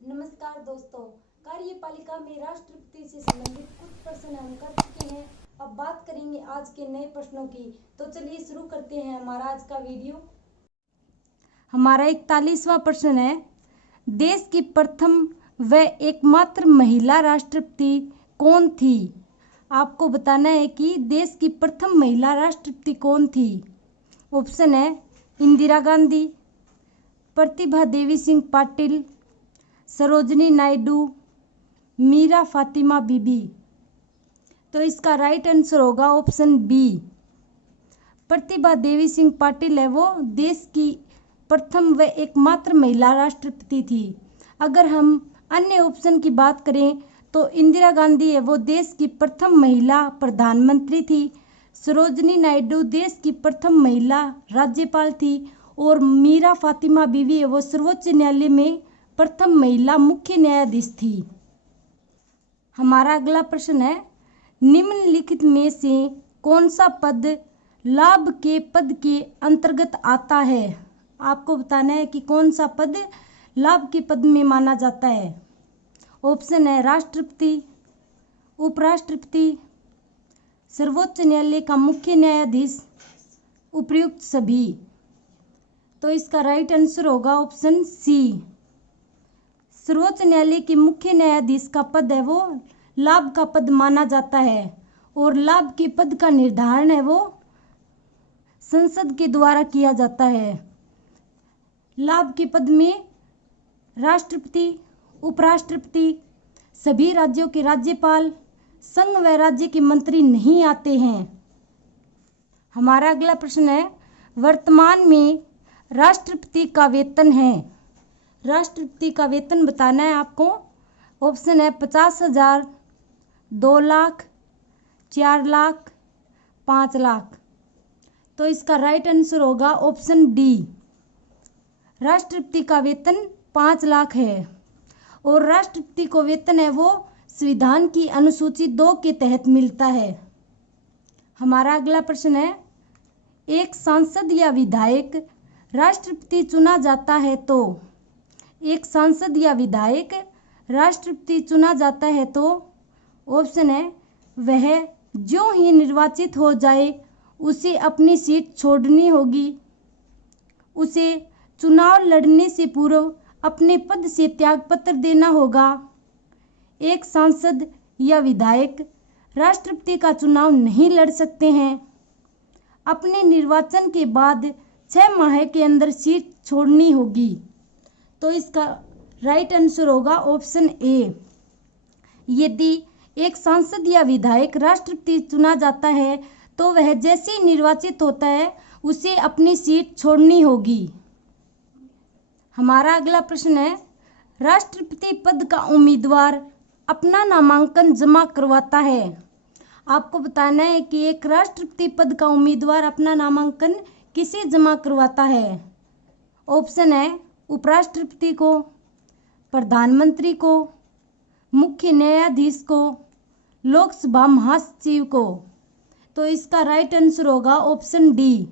नमस्कार दोस्तों, कार्यपालिका में राष्ट्रपति से संबंधित कुछ प्रश्न हम कर चुके हैं। अब बात करेंगे आज के नए प्रश्नों की। तो चलिए शुरू करते हैं हमारा आज का वीडियो। हमारा 41वां प्रश्न है, देश की प्रथम व एकमात्र महिला राष्ट्रपति कौन थी? आपको बताना है कि देश की प्रथम महिला राष्ट्रपति कौन थी। ऑप्शन है इंदिरा गांधी, प्रतिभा देवी सिंह पाटिल, सरोजनी नायडू, मीरा फातिमा बीबी। तो इसका राइट आंसर होगा ऑप्शन बी। प्रतिभा देवी सिंह पाटिल है वो देश की प्रथम व एकमात्र महिला राष्ट्रपति थी। अगर हम अन्य ऑप्शन की बात करें तो इंदिरा गांधी है वो देश की प्रथम महिला प्रधानमंत्री थी, सरोजनी नायडू देश की प्रथम महिला राज्यपाल थी और मीरा फातिमा बीबी है वो सर्वोच्च न्यायालय में प्रथम महिला मुख्य न्यायाधीश थी। हमारा अगला प्रश्न है, निम्नलिखित में से कौन सा पद लाभ के पद के अंतर्गत आता है? आपको बताना है कि कौन सा पद लाभ के पद में माना जाता है। ऑप्शन है राष्ट्रपति, उपराष्ट्रपति, सर्वोच्च न्यायालय का मुख्य न्यायाधीश, उपर्युक्त सभी। तो इसका राइट आंसर होगा ऑप्शन सी। सर्वोच्च न्यायालय के मुख्य न्यायाधीश का पद है वो लाभ का पद माना जाता है और लाभ के पद का निर्धारण है वो संसद के द्वारा किया जाता है। लाभ के पद में राष्ट्रपति, उपराष्ट्रपति, सभी राज्यों के राज्यपाल, संघ व राज्य के मंत्री नहीं आते हैं। हमारा अगला प्रश्न है, वर्तमान में राष्ट्रपति का वेतन है। राष्ट्रपति का वेतन बताना है आपको। ऑप्शन है 50,000, 2 लाख, 4 लाख, 5 लाख। तो इसका राइट आंसर होगा ऑप्शन डी। राष्ट्रपति का वेतन 5 लाख है और राष्ट्रपति को वेतन है वो संविधान की अनुसूची 2 के तहत मिलता है। हमारा अगला प्रश्न है, एक सांसद या विधायक राष्ट्रपति चुना जाता है तो एक सांसद या विधायक राष्ट्रपति चुना जाता है तो ऑप्शन है वह जो ही निर्वाचित हो जाए उसे अपनी सीट छोड़नी होगी, उसे चुनाव लड़ने से पूर्व अपने पद से त्यागपत्र देना होगा, एक सांसद या विधायक राष्ट्रपति का चुनाव नहीं लड़ सकते हैं, अपने निर्वाचन के बाद 6 माह के अंदर सीट छोड़नी होगी। तो इसका राइट आंसर होगा ऑप्शन ए। यदि एक सांसद या विधायक राष्ट्रपति चुना जाता है तो वह जैसे ही निर्वाचित होता है उसे अपनी सीट छोड़नी होगी। हमारा अगला प्रश्न है, राष्ट्रपति पद का उम्मीदवार अपना नामांकन जमा करवाता है। आपको बताना है कि एक राष्ट्रपति पद का उम्मीदवार अपना नामांकन किसे जमा करवाता है। ऑप्शन है उपराष्ट्रपति को, प्रधानमंत्री को, मुख्य न्यायाधीश को, लोकसभा महासचिव को। तो इसका राइट आंसर होगा ऑप्शन डी।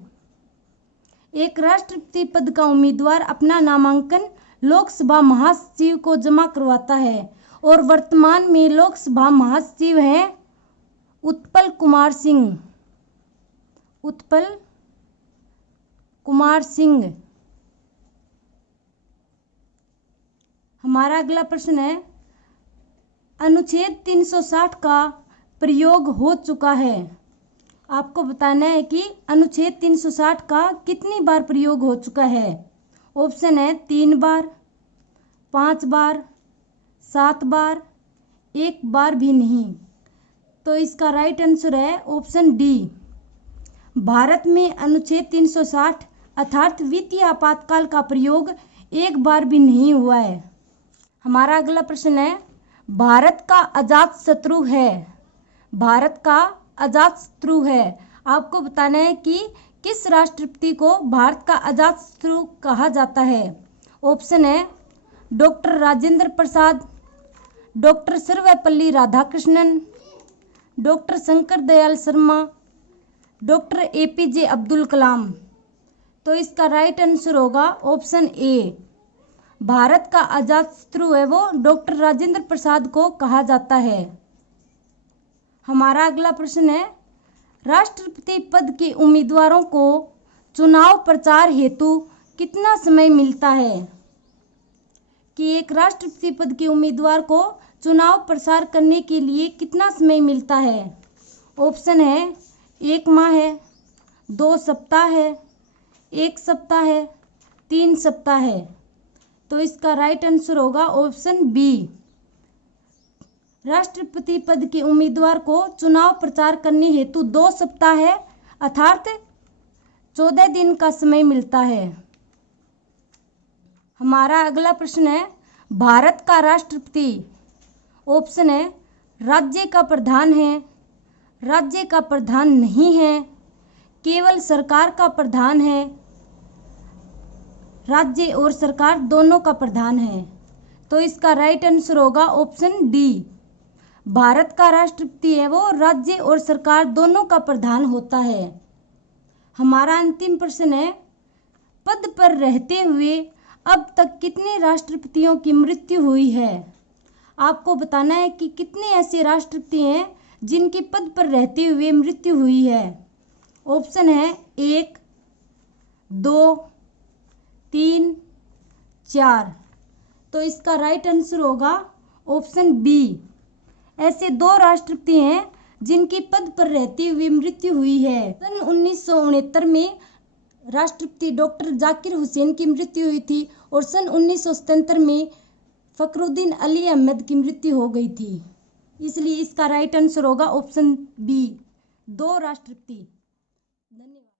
एक राष्ट्रपति पद का उम्मीदवार अपना नामांकन लोकसभा महासचिव को जमा करवाता है और वर्तमान में लोकसभा महासचिव हैं उत्पल कुमार सिंह। उत्पल कुमार सिंह। हमारा अगला प्रश्न है, अनुच्छेद 360 का प्रयोग हो चुका है। आपको बताना है कि अनुच्छेद 360 का कितनी बार प्रयोग हो चुका है। ऑप्शन है 3 बार, 5 बार, 7 बार, 1 बार भी नहीं। तो इसका राइट आंसर है ऑप्शन डी। भारत में अनुच्छेद 360 अर्थात वित्तीय आपातकाल का प्रयोग 1 बार भी नहीं हुआ है। हमारा अगला प्रश्न है, भारत का अजात शत्रु है। भारत का अजात शत्रु है। आपको बताना है कि किस राष्ट्रपति को भारत का अजात शत्रु कहा जाता है। ऑप्शन है doctor Rajendra Prasad, doctor Sarvepalli Radhakrishnan, doctor Shankar Dayal Sharma, doctor APJ Abdul Kalam. तो इसका राइट आंसर होगा ऑप्शन ए। भारत का अजातशत्रु है वो डॉक्टर राजेंद्र प्रसाद को कहा जाता है। हमारा अगला प्रश्न है, राष्ट्रपति पद के उम्मीदवारों को चुनाव प्रचार हेतु कितना समय मिलता है? कि एक राष्ट्रपति पद के उम्मीदवार को चुनाव प्रचार करने के लिए कितना समय मिलता है? ऑप्शन है 1 माह है, 2 सप्ताह है, 1 सप्ताह है, 3 सप्ताह है। तो इसका राइट आंसर होगा ऑप्शन बी। राष्ट्रपति पद के उम्मीदवार को चुनाव प्रचार करने हेतु 2 सप्ताह है अर्थात 14 दिन का समय मिलता है। हमारा अगला प्रश्न है, भारत का राष्ट्रपति ऑप्शन है राज्य का प्रधान है, राज्य का प्रधान नहीं है, केवल सरकार का प्रधान है, राज्य और सरकार दोनों का प्रधान है। तो इसका राइट आंसर होगा ऑप्शन डी। भारत का राष्ट्रपति है वो राज्य और सरकार दोनों का प्रधान होता है। हमारा अंतिम प्रश्न है, पद पर रहते हुए अब तक कितने राष्ट्रपतियों की मृत्यु हुई है? आपको बताना है कि कितने ऐसे राष्ट्रपति हैं जिनकी पद पर रहते हुए मृत्यु हुई है। ऑप्शन है 1, 2, 3, 4। तो इसका राइट आंसर होगा ऑप्शन बी। ऐसे 2 राष्ट्रपति हैं जिनकी पद पर रहते हुए मृत्यु हुई है। सन 1969 में राष्ट्रपति डॉक्टर जाकिर हुसैन की मृत्यु हुई थी और सन 1977 में फखरुद्दीन अली अहमद की मृत्यु हो गई थी। इसलिए इसका राइट आंसर होगा ऑप्शन बी, 2 राष्ट्रपति।